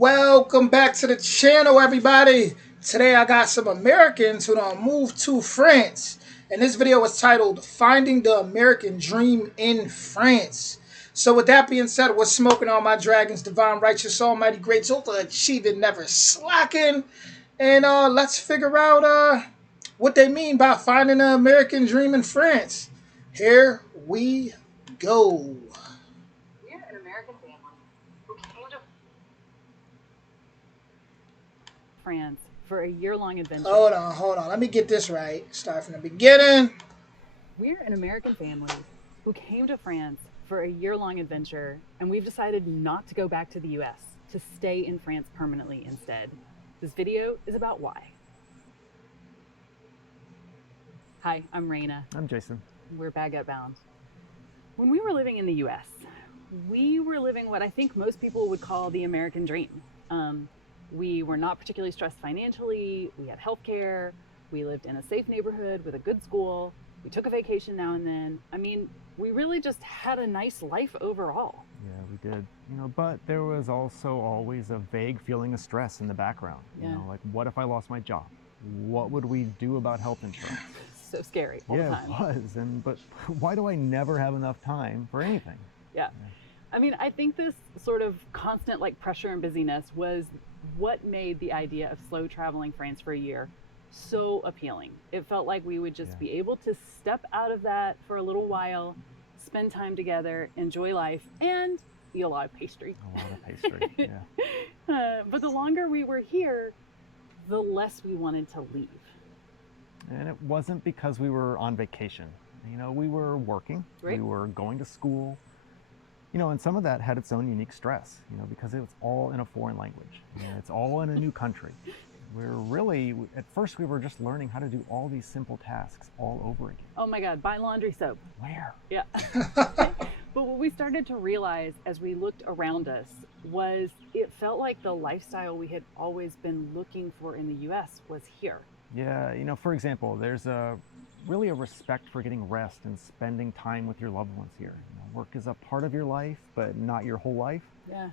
Welcome back to the channel, everybody. Today I got some Americans who done moved to France. And this video is titled Finding the American Dream in France. So with that being said, we're smoking on my dragons, divine, righteous, almighty, great, overachieving, never slacking. And let's figure out what they mean by finding the American dream in France. Here we go. We're an American family who came to France for a year-long adventure. Hold on. Let me get this right. Start from the beginning. We're an American family who came to France for a year-long adventure, and we've decided not to go back to the US, to stay in France permanently instead. This video is about why. Hi, I'm Raina. I'm Jason. We're Baguette Bound. When we were living in the US, we were living what I think most people would call the American dream. We were not particularly stressed financially. We had healthcare. We lived in a safe neighborhood with a good school. We took a vacation now and then. I mean, we really just had a nice life overall. Yeah, we did. But there was also always a vague feeling of stress in the background. Like, what if I lost my job? What would we do about health insurance? So scary all the time. Yeah, it was. But why do I never have enough time for anything? Yeah. I mean, I think this sort of constant pressure and busyness was what made the idea of slow traveling France for a year so appealing. It felt like we would just be able to step out of that for a little while, spend time together, enjoy life, and eat a lot of pastry. A lot of pastry, yeah. But the longer we were here, the less we wanted to leave. And it wasn't because we were on vacation. We were working, right. We were going to school, and some of that had its own unique stress, because it was all in a foreign language. It's all in a new country. At first we were just learning how to do all these simple tasks all over again. Oh my God, buy laundry soap. Where? Yeah. But what we started to realize as we looked around us was it felt like the lifestyle we had always been looking for in the US was here. Yeah, for example, there's really a respect for getting rest and spending time with your loved ones here. Work is a part of your life, but not your whole life. Yeah.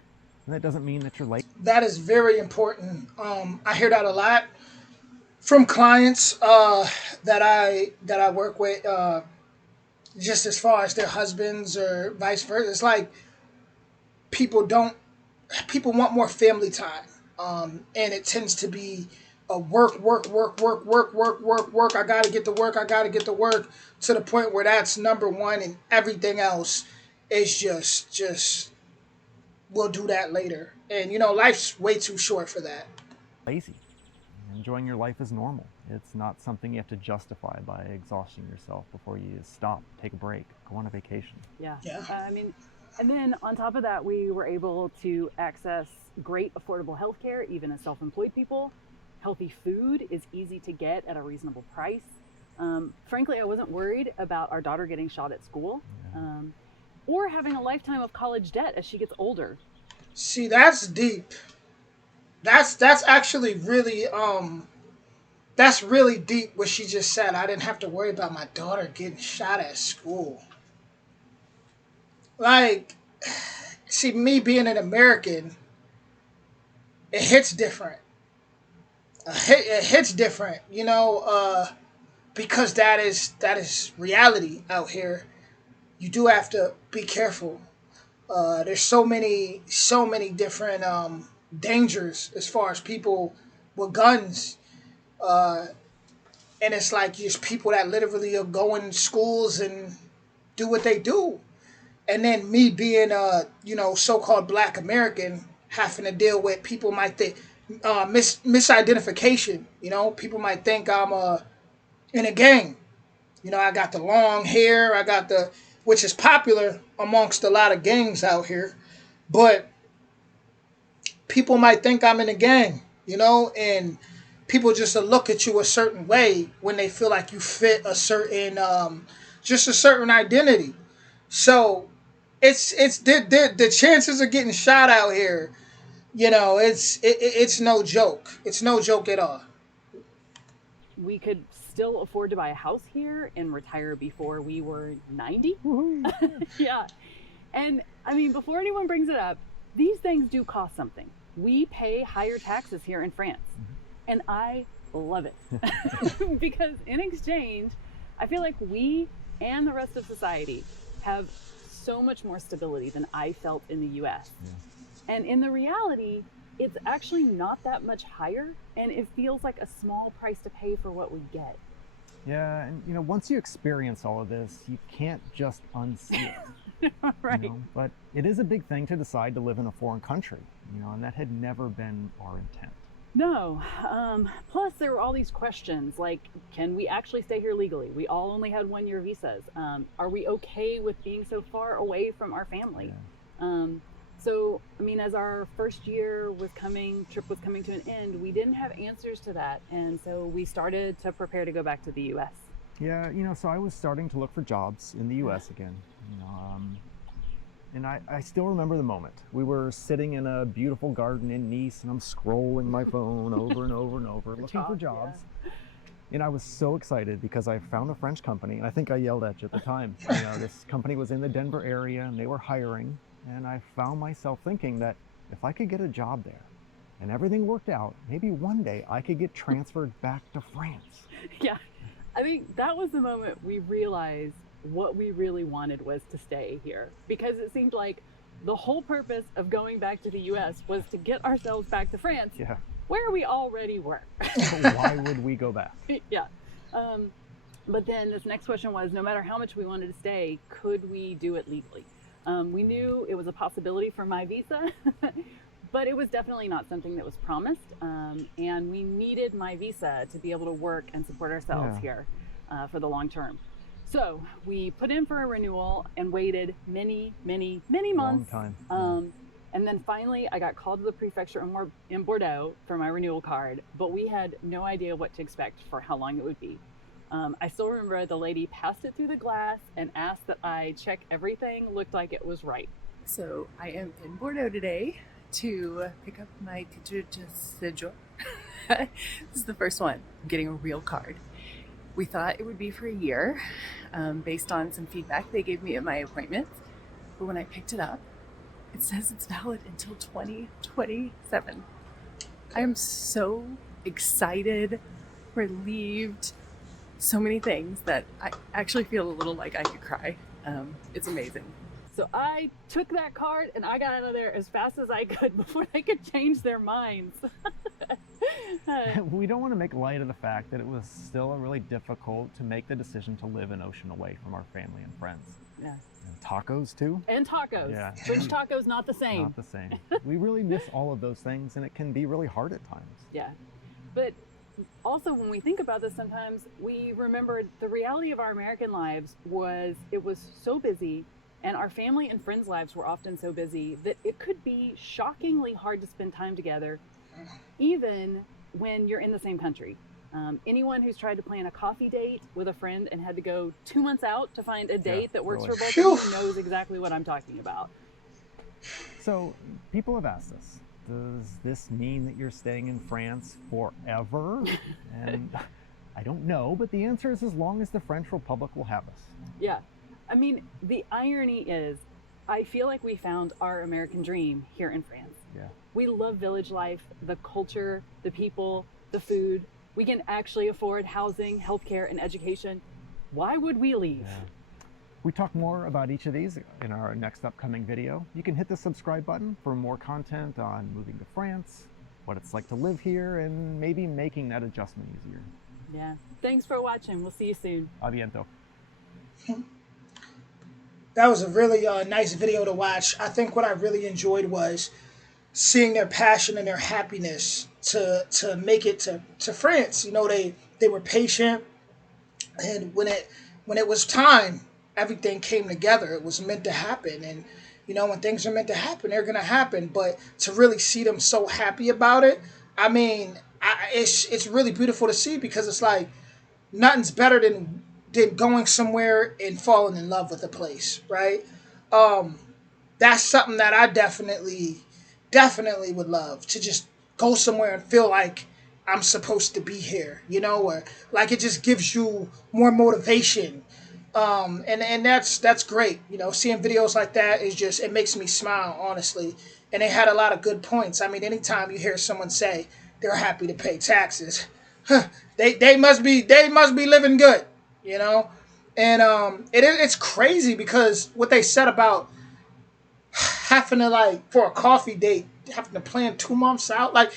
And that doesn't mean that you're late. That is very important. I hear that a lot from clients that I work with, just as far as their husbands or vice versa. It's like people want more family time, and it tends to be a work. I gotta get to work to the point where that's number one, and everything else is just we'll do that later. And life's way too short for that. Lazy. Enjoying your life is normal. It's not something you have to justify by exhausting yourself before you stop, take a break, go on a vacation. Yeah. And then on top of that, we were able to access great affordable healthcare, even as self-employed people. Healthy food is easy to get at a reasonable price. Frankly, I wasn't worried about our daughter getting shot at school, or having a lifetime of college debt as she gets older. See, that's deep. That's actually really that's really deep what she just said. I didn't have to worry about my daughter getting shot at school. See, me being an American, it hits different. It hits different, because that is reality out here. You do have to be careful. There's so many different dangers as far as people with guns. And it's like just people that literally are going to schools and do what they do. And then me being a, so-called Black American, having to deal with people might think, misidentification. People might think I'm in a gang. I got the long hair. I got which is popular amongst a lot of gangs out here. But people might think I'm in a gang, and people just look at you a certain way when they feel like you fit a certain, just a certain identity. So it's the chances of getting shot out here, it's no joke. It's no joke at all. We could still afford to buy a house here and retire before we were 90. Yeah. And I mean, before anyone brings it up, these things do cost something. We pay higher taxes here in France, and I love it because in exchange, I feel like we and the rest of society have so much more stability than I felt in the US. Yeah. And in the reality, it's actually not that much higher, and it feels like a small price to pay for what we get. Yeah, and once you experience all of this, you can't just unsee it. Right. But it is a big thing to decide to live in a foreign country, and that had never been our intent. No. Plus, there were all these questions like, can we actually stay here legally? We all only had 1-year visas. Are we okay with being so far away from our family? Yeah. So, I mean, as our first trip was coming to an end, we didn't have answers to that. And so we started to prepare to go back to the US. Yeah, so I was starting to look for jobs in the US again, and I still remember the moment. We were sitting in a beautiful garden in Nice, and I'm scrolling my phone over and over and over, looking for jobs. Yeah. And I was so excited because I found a French company, and I think I yelled at you at the time. This company was in the Denver area, and they were hiring. And I found myself thinking that if I could get a job there and everything worked out, maybe one day I could get transferred back to France. Yeah, I think that was the moment we realized what we really wanted was to stay here, because it seemed like the whole purpose of going back to the US was to get ourselves back to France, yeah, where we already were. So why would we go back? Yeah. But then this next question was, no matter how much we wanted to stay, could we do it legally? We knew it was a possibility for my visa, but it was definitely not something that was promised. And we needed my visa to be able to work and support ourselves here for the long term. So we put in for a renewal and waited many, many, many months. Long time. And then finally I got called to the prefecture in Bordeaux for my renewal card, but we had no idea what to expect for how long it would be. I still remember the lady passed it through the glass and asked that I check everything looked like it was right. So I am in Bordeaux today to pick up my titre de séjour. This is the first one. I'm getting a real card. We thought it would be for a year based on some feedback they gave me at my appointment. But when I picked it up, it says it's valid until 2027. I am so excited, relieved, so many things that I actually feel a little like I could cry. It's amazing. So I took that card and I got out of there as fast as I could before they could change their minds. We don't want to make light of the fact that it was still really difficult to make the decision to live an ocean away from our family and friends. Yeah. And tacos too. And tacos. Yeah. French tacos, not the same. Not the same. We really miss all of those things, and it can be really hard at times. Yeah. But also, when we think about this, sometimes we remember the reality of our American lives was it was so busy, and our family and friends' lives were often so busy that it could be shockingly hard to spend time together, even when you're in the same country. Anyone who's tried to plan a coffee date with a friend and had to go 2 months out to find a date that works for both of you knows exactly what I'm talking about. So people have asked us, does this mean that you're staying in France forever? And I don't know, but the answer is as long as the French Republic will have us. Yeah. I mean, the irony is, I feel like we found our American dream here in France. Yeah. We love village life, the culture, the people, the food. We can actually afford housing, healthcare, and education. Why would we leave? Yeah. We talk more about each of these in our next upcoming video. You can hit the subscribe button for more content on moving to France, what it's like to live here, and maybe making that adjustment easier. Yeah. Thanks for watching. We'll see you soon. A biento. That was a really nice video to watch. I think what I really enjoyed was seeing their passion and their happiness to make it to France. You know, they were patient, and when it was time, everything came together. It was meant to happen, and you know, when things are meant to happen, they're gonna happen. But to really see them so happy about it, I mean, it's really beautiful to see, because it's like nothing's better than going somewhere and falling in love with a place, right? That's something that I definitely would love, to just go somewhere and feel like I'm supposed to be here, you know, or like it just gives you more motivation. And that's great. You know, seeing videos like that is just, it makes me smile, honestly. and they had a lot of good points. I mean, anytime you hear someone say they're happy to pay taxes, huh, they must be living good, you know. And it's crazy because what they said about having to, like, for a coffee date, having to plan 2 months out, like,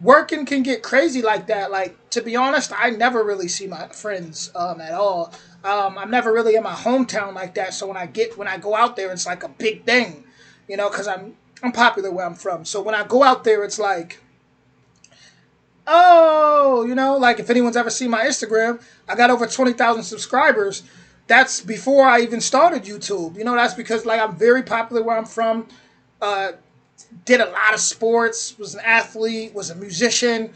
working can get crazy like that. Like, to be honest, I never really see my friends at all. I'm never really in my hometown like that. So when I go out there, it's like a big thing, you know, because I'm popular where I'm from. So when I go out there, it's like, oh, you know, like if anyone's ever seen my Instagram, I got over 20,000 subscribers. That's before I even started YouTube. You know, that's because, like, I'm very popular where I'm from. Uh, did a lot of sports, was an athlete, was a musician,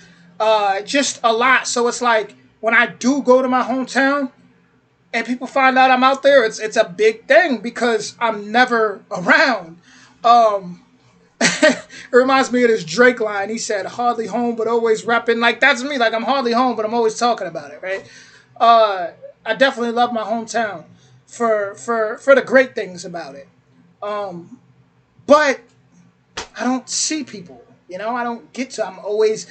just a lot. So it's like when I do go to my hometown and people find out I'm out there, it's a big thing because I'm never around. Um, it reminds me of this Drake line. He said, "Hardly home, but always repping." Like, that's me. Like, I'm hardly home, but I'm always talking about it, right? Uh, I definitely love my hometown for the great things about it. Um, but I don't see people. You know, I don't get to. I'm always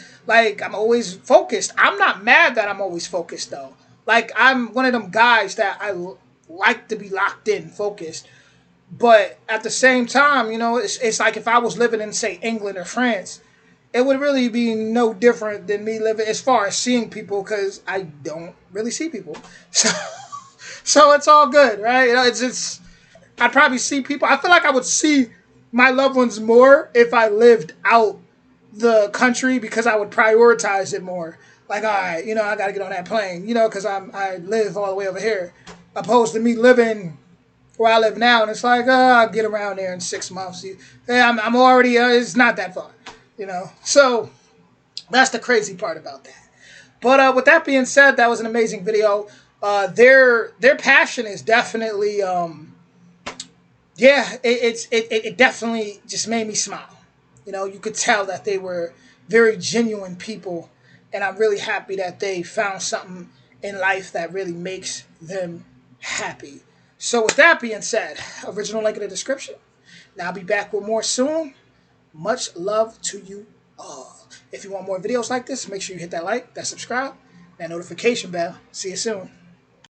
focused. I'm not mad that I'm always focused though. Like, I'm one of them guys that like to be locked in, focused. But at the same time, you know, it's like if I was living in, say, England or France, it would really be no different than me living as far as seeing people because I don't really see people. So, so it's all good, right? You know, it's I'd probably see people. I feel like I would see my loved ones more if I lived out the country because I would prioritize it more. Like, all right, you know, I got to get on that plane, you know, because I live all the way over here, opposed to me living where I live now, and it's like, I'll get around there in 6 months. Yeah, I'm already. It's not that far, you know. So that's the crazy part about that. But with that being said, that was an amazing video. Their passion is definitely yeah, it definitely just made me smile. You know, you could tell that they were very genuine people, and I'm really happy that they found something in life that really makes them happy. So, with that being said, original link in the description. Now, I'll be back with more soon. Much love to you all. If you want more videos like this, make sure you hit that like, that subscribe, that notification bell. See you soon.